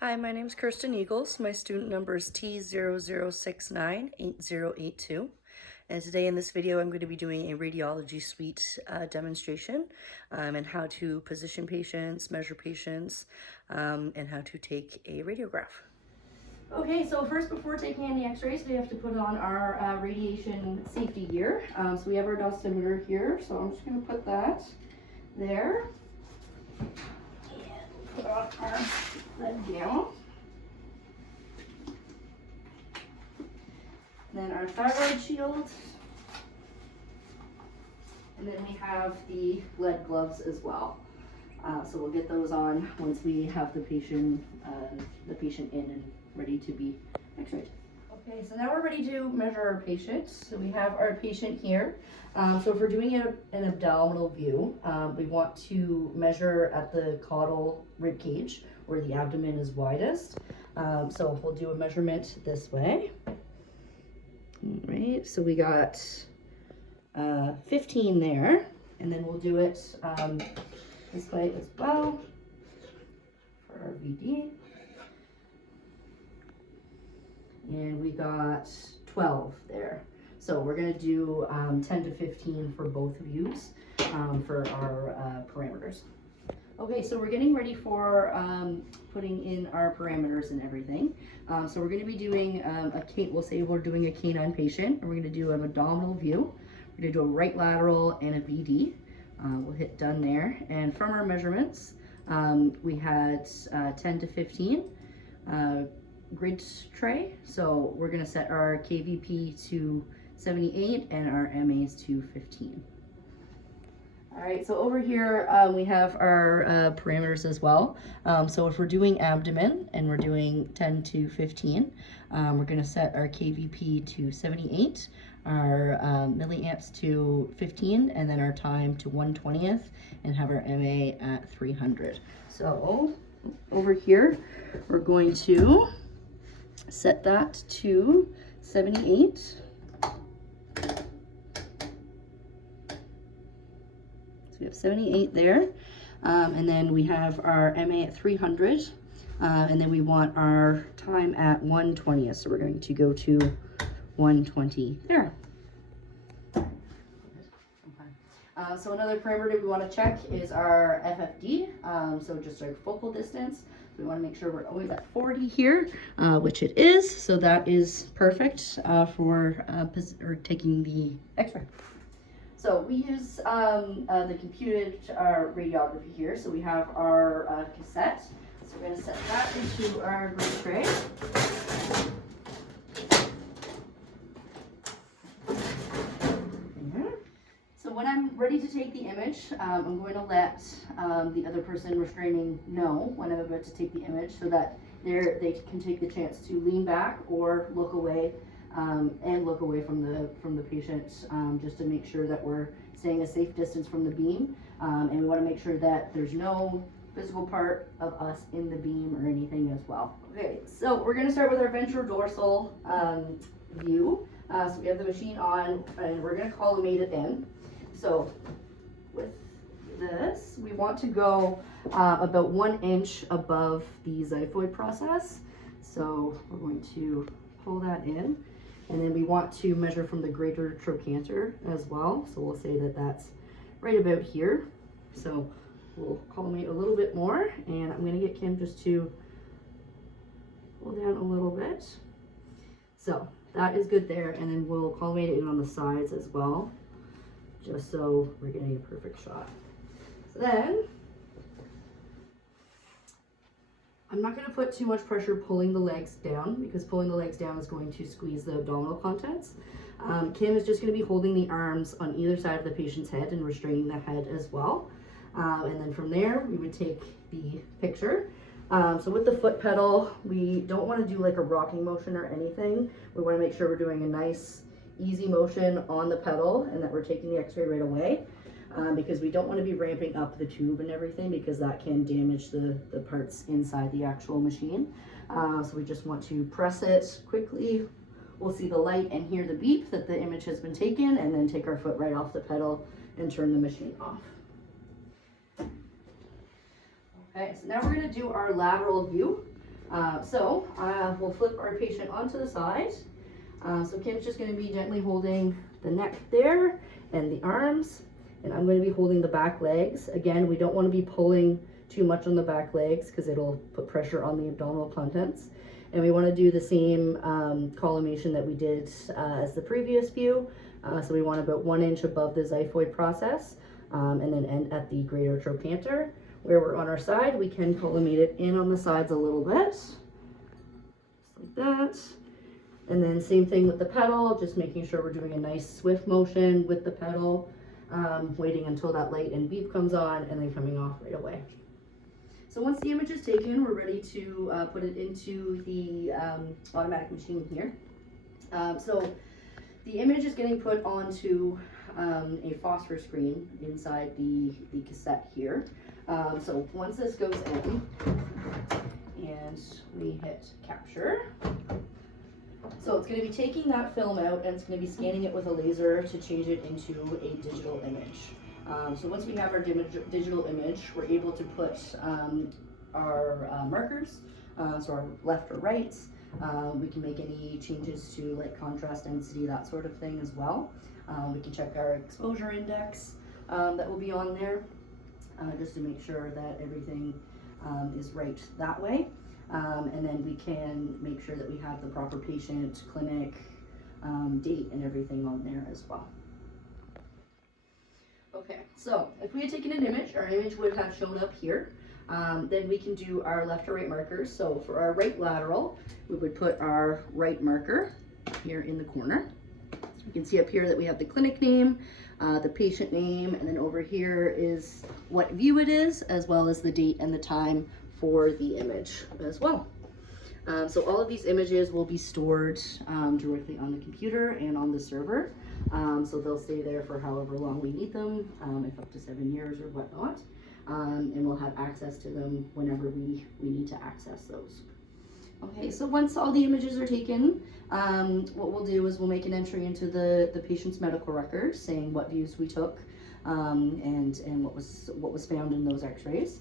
Hi, my name is Kirsten Eagles. My student number is T00698082. And today in this video, I'm going to be doing a radiology suite demonstration and how to position patients, measure patients, and how to take a radiograph. Okay, so first, before taking any x-rays, we have to put on our radiation safety gear. So we have our dosimeter here, so I'm just going to put that there. And put on our lead gown. Then our thyroid shield, and then we have the lead gloves as well. So we'll get those on once we have the patient in and ready to be x-rayed. Okay, so now we're ready to measure our patient. So we have our patient here. So if we're doing an abdominal view, we want to measure at the caudal rib cage where the abdomen is widest. So we'll do a measurement this way. All right, so we got 15 there, and then we'll do it this way as well for our VD. And we got 12 there. So we're going to do 10 to 15 for both views for our parameters. Okay, so we're getting ready for putting in our parameters and everything. So we're going to be doing we'll say we're doing a canine patient, and we're going to do an abdominal view. We're going to do a right lateral and a VD. We'll hit done there. And from our measurements, we had 10 to 15 grid tray. So we're going to set our KVP to 78 and our MAs to 15. All right, so over here we have our parameters as well. So if we're doing abdomen and we're doing 10 to 15, we're going to set our KVP to 78, our milliamps to 15, and then our time to 1/20th, and have our MA at 300. So over here, we're going to set that to 78. So we have 78 there, and then we have our MA at 300, and then we want our time at 1/20th. So we're going to go to 120 there. So another parameter we want to check is our FFD, so just our focal distance. We want to make sure we're always at 40 here, which it is. So that is perfect for taking the x-ray. So we use the computed radiography here. So we have our cassette. So we're going to set that into our grid tray. So when I'm ready to take the image, I'm going to let the other person restraining know when I'm about to take the image, so that they can take the chance to lean back or look away. And look away from the patient, just to make sure that we're staying a safe distance from the beam, and we want to make sure that there's no physical part of us in the beam or anything as well. Okay, so we're going to start with our ventrodorsal view. So we have the machine on, and we're going to collimate it in. So with this, we want to go about 1 inch above the xiphoid process. So we're going to pull that in. And then we want to measure from the greater trochanter as well. So we'll say that that's right about here. So we'll collimate a little bit more, and I'm going to get Kim just to pull down a little bit. So that is good there, and then we'll collimate it in on the sides as well, just so we're getting a perfect shot. So then I'm not going to put too much pressure pulling the legs down, because pulling the legs down is going to squeeze the abdominal contents. Kim is just going to be holding the arms on either side of the patient's head and restraining the head as well. And then from there, we would take the picture. So with the foot pedal, we don't want to do like a rocking motion or anything. We want to make sure we're doing a nice, easy motion on the pedal and that we're taking the x-ray right away. Because we don't want to be ramping up the tube and everything, because that can damage the parts inside the actual machine. So we just want to press it quickly. We'll see the light and hear the beep that the image has been taken, and then take our foot right off the pedal and turn the machine off. Okay, so now we're going to do our lateral view. We'll flip our patient onto the side. So Kim's just going to be gently holding the neck there and the arms, and I'm going to be holding the back legs. Again, we don't want to be pulling too much on the back legs because it'll put pressure on the abdominal contents. And we want to do the same collimation that we did as the previous view. So we want about 1 inch above the xiphoid process, and then end at the greater trochanter. Where we're on our side, we can collimate it in on the sides a little bit, just like that. And then same thing with the pedal, just making sure we're doing a nice swift motion with the pedal, waiting until that light and beep comes on, and then coming off right away. So once the image is taken, we're ready to put it into the automatic machine here. So the image is getting put onto a phosphor screen inside the cassette here. So once this goes in and we hit capture, so it's going to be taking that film out and it's going to be scanning it with a laser to change it into a digital image. So once we have our digital image, we're able to put our markers, so our left or right. We can make any changes to like contrast density, that sort of thing as well. We can check our exposure index that will be on there, just to make sure that everything is right that way. And then we can make sure that we have the proper patient, clinic, date, and everything on there as well. Okay, so if we had taken an image, our image would have shown up here. Then we can do our left or right markers. So for our right lateral, we would put our right marker here in the corner. You can see up here that we have the clinic name, the patient name, and then over here is what view it is, as well as the date and the time for the image as well. So all of these images will be stored directly on the computer and on the server. So they'll stay there for however long we need them, if up to 7 years or whatnot. And we'll have access to them whenever we need to access those. Okay, so once all the images are taken, what we'll do is we'll make an entry into the patient's medical records saying what views we took and what was found in those x-rays.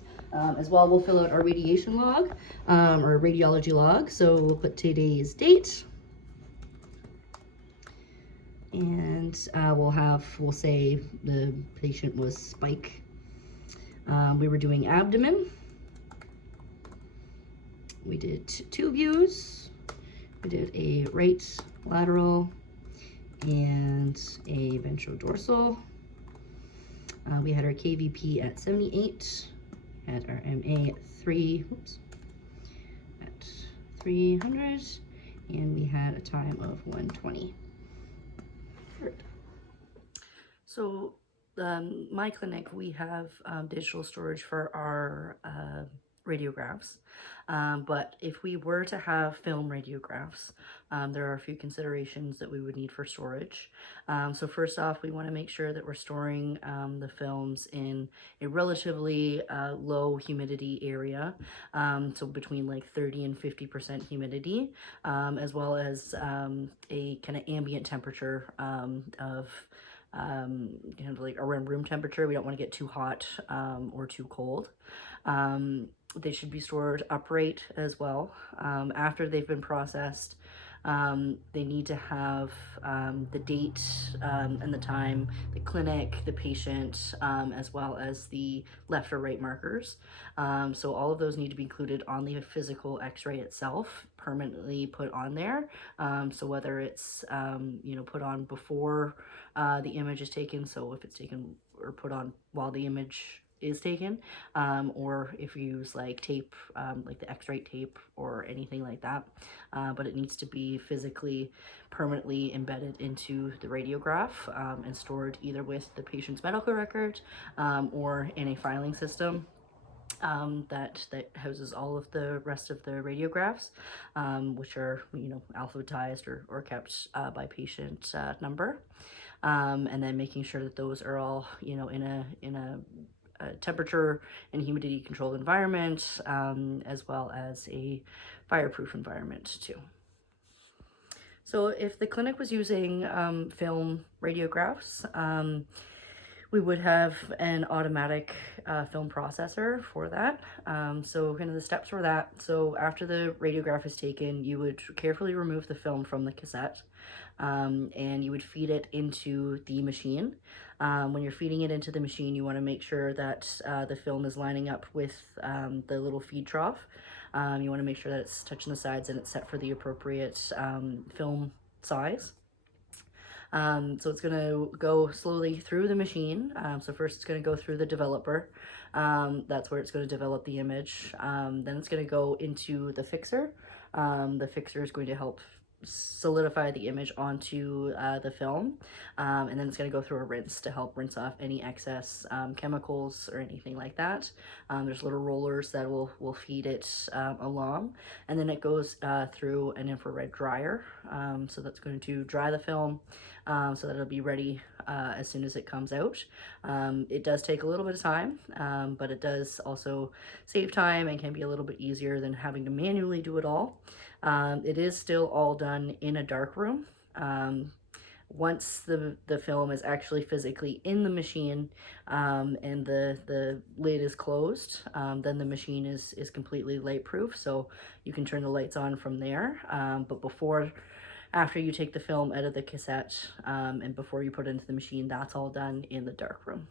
As well, we'll fill out our radiation log, or radiology log. So we'll put today's date. And we'll say the patient was Spike. We were doing abdomen. We did 2 views. We did a right lateral and a ventrodorsal. We had our KVP at 78, had our MA at 300, and we had a time of 120. So my clinic, we have digital storage for our radiographs, but if we were to have film radiographs, there are a few considerations that we would need for storage. So first off, we want to make sure that we're storing the films in a relatively low humidity area, so between like 30 and 50% humidity, as well as a kind of ambient temperature of kind of like around room temperature. We don't want to get too hot or too cold. They should be stored upright as well. After they've been processed, they need to have the date and the time, the clinic, the patient, as well as the left or right markers. So all of those need to be included on the physical x-ray itself, permanently put on there. So whether it's, put on before the image is taken, so if it's taken or put on while the image is taken, or if you use like tape, like the x-ray tape or anything like that, but it needs to be physically permanently embedded into the radiograph and stored either with the patient's medical record or in a filing system that houses all of the rest of the radiographs, which are alphabetized or kept by patient number, and then making sure that those are all in a temperature and humidity controlled environment, as well as a fireproof environment too. So if the clinic was using film radiographs, We would have an automatic film processor for that. So kind of the steps for that. So after the radiograph is taken, you would carefully remove the film from the cassette, and you would feed it into the machine. When you're feeding it into the machine, you want to make sure that the film is lining up with the little feed trough. You want to make sure that it's touching the sides and it's set for the appropriate film size. So it's going to go slowly through the machine. So first it's going to go through the developer. That's where it's going to develop the image. Then it's going to go into the fixer. The fixer is going to help solidify the image onto the film, and then it's going to go through a rinse to help rinse off any excess chemicals or anything like that. There's little rollers that will feed it along, and then it goes through an infrared dryer, so that's going to dry the film so that it'll be ready as soon as it comes out. It does take a little bit of time, but it does also save time and can be a little bit easier than having to manually do it all. It is still all done in a dark room. Once the film is actually physically in the machine and the lid is closed, then the machine is completely light proof, so you can turn the lights on from there. But after you take the film out of the cassette and before you put it into the machine, that's all done in the dark room.